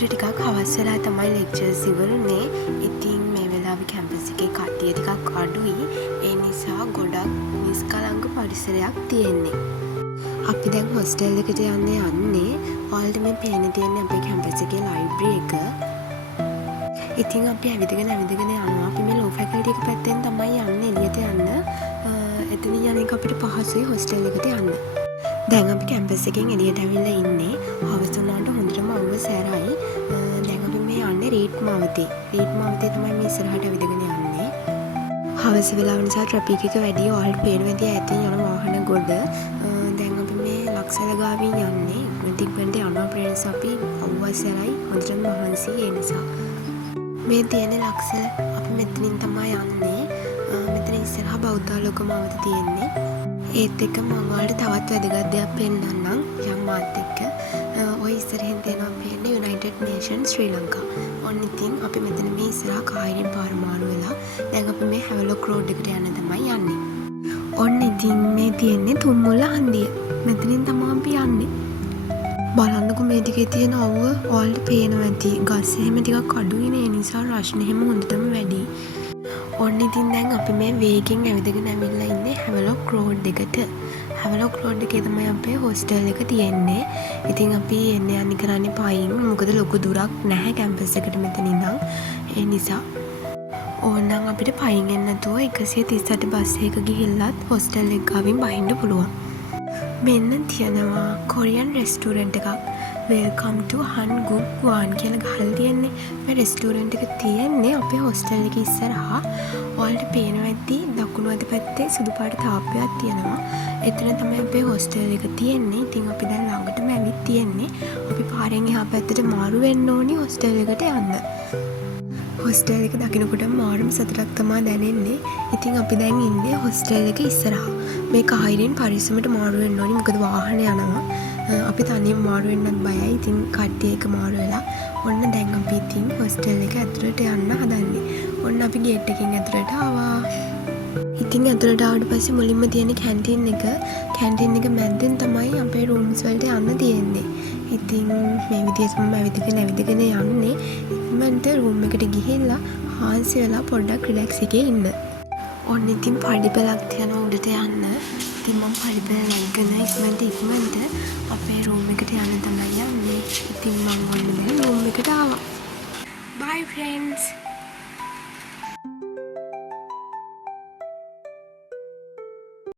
අපිට ටිකක් හවස් වෙලා තමයි ලෙක්චර්ස් ඉවරුනේ. ඉතින් මේ වෙලාවේ කැම්පස් එකේ කට්ටිය ටිකක් අඩුයි. ඒ නිසා ගොඩක් නිස්කලංක පරිසරයක් තියෙන්නේ. අපි දැන් හොස්ටල් එකට යන්නේ. ඔයාලට මේ පේන තියෙන්නේ අපේ කැම්පස් එකේ ලයිබ්‍රරි එක. ඉතින් අපි ඇවිදගෙන යනවා. අපි මේ ලෝ ෆැකල්ටි එක පැත්තෙන් තමයි යන්නේ එළියට යන්න. එතනින් යන එක අපිට පහසුයි හොස්ටල් එකට යන්න. දැන් අපි කැම්පස් එකෙන් එළියට ඇවිල්ලා ඉන්නේ. හවස වුණාට හොඳටම අවුව සැරයි. දැන් අපි මේ යන්නේ රීඩ් මාවතේ. රීඩ් මාවතේ තමයි මේ ඉස්සරහට ඇවිදගෙන යන්නේ. හවස වෙලාව නිසා ට්‍රැෆික් එක වැඩි. ඔයාලට පේනවා ඇති ඈතින් යන වාහන ගොඩ. දැන් අපි මේ ලක්සල ගාවින් යන්නේ. ඉක්මනට යනවා ප්‍රේන්ස් අපි අවුව සැරයි. හොඳටම මහන්සි ඒ නිසා. මේ තියෙන ලක්සල අපි මෙතනින් තමයි යන්නේ. මෙතන ඉස්සරහා බෞද්ධ ලෝක මාවත තියෙන්නේ. ඒත් එක මම ඔයාලට තවත් වැදගත් දෙයක් පෙන්නන්නම්. යම් මාත් එක්ක. ඔය ඉස්සරහින් තියෙනවා පේන්නේ United Nations ශ්‍රී ලංකා. ඔන්න ඉතින් අපි මෙතන මේ ඉස්සරහා කායිරින් පාර මාරු වෙලා දැන් අපි මේ හැවලොක් රෝඩ් එකට යන්න තමයි යන්නේ. ඔන්න ඉතින් මේ තියෙන්නේ තුම්මුල්ල හන්දිය. මෙතනින් තමයි අපි යන්නේ. බලන්නකො මේ දිගේ තියෙන අවුව ඔයාලට පේනවා ඇති. ගස් එහෙම ටිකක් අඩුයිනේ. ඒ නිසා රෂ්න එහෙම හොඳටම වැඩි. ඔන්න ඉතින් දැන් අපි මේ වේගෙන් ඇවිදගෙන ඇවිල්ලා ඉන්නේ හැවලොක් රෝඩ් එකට. හැවලොක් රෝඩ් එකේ තමයි අපේ හොස්ටල් එක තියෙන්නේ. ඉතින් අපි යන්නේ කරන්නේ පයින්. මොකද ලොකු දුරක් නැහැ කැම්පස් එකට මෙතන ඉඳන්. ඒ නිසා ඕනනම් අපිට පයින් එන්න නැතුව 138 බස් එක ගිහිල්ලත් හොස්ටල් එක ගාවින් බහින්න පුළුවන්. මෙන්න තියෙනවා කොරියන් රෙස්ටුරන්ට් එකක්. වෙල්කම් ටු හන්ගුක් ගුවන් කියලා ගහලා තියෙන්නේ. මේ රෙස්ටුරන්ට් එක තියෙන්නේ අපේ හොස්ටල් එකේ ඉස්සරහා. ඔයාලට පේනවා ඇති දකුණු අත පැත්තේ සුදු පාට තාප්පයක් තියෙනවා. එතන තමයි අපේ හොස්ටල් එක තියෙන්නේ. ඉතින් අපි දැන් ළඟටම ඇවිත් තියෙන්නේ. අපි පාරෙන් එහා පැත්තට මාරු වෙන්න ඕනි හොස්ටල් එකට යන්න. හොස්ටල් එක දකිනකොට මාරුම සතුටක් තමයි දැනෙන්නේ. ඉතින් අපි දැන් ඉන්නේ හොස්ටල් එක ඉස්සරහා. මේ කායිරින් පරිස්සමට මාරු වෙන්න ඕනි. මොකද වාහන යනවා. අපි තනියම මාරු වෙන්නත් බයයි. ඉතින් කට්ටිය එක මාරු වෙලා ඔන්න දැන් අපි ඉතින් හොස්ටල් එක ඇතුළට යන්න හදන්නේ. ඔන්න අපි ගේට් එකෙන් ඇතුළට ආවා. ඉතින් ඇතුළට ආවට පස්සේ මුලින්ම තියෙන කැන්ටින් එක මැද්දෙන් තමයි අපේ රූම්ස් වලට යන්න තියෙන්නේ. ඉතින් මේ විදිහටම ඇවිදගෙන යන්නේ. ඉක්මනට රූම් එකට ගිහිල්ලා හාන්සි වෙලා පොඩ්ඩක් රිලැක්ස් එකේ ඉන්න. ඔන්න ඉතින් පඩිපෙලක් තියනවා උඩට යන්න. ඉතින් මම පඩිපෙල නැගගෙන ඉක්මනට අපේ රූම් එකට යන්න තමයි යන්නේ. ඉතින් මම ඔන්න දැන් රූම් එකට ආවා. Bye friends.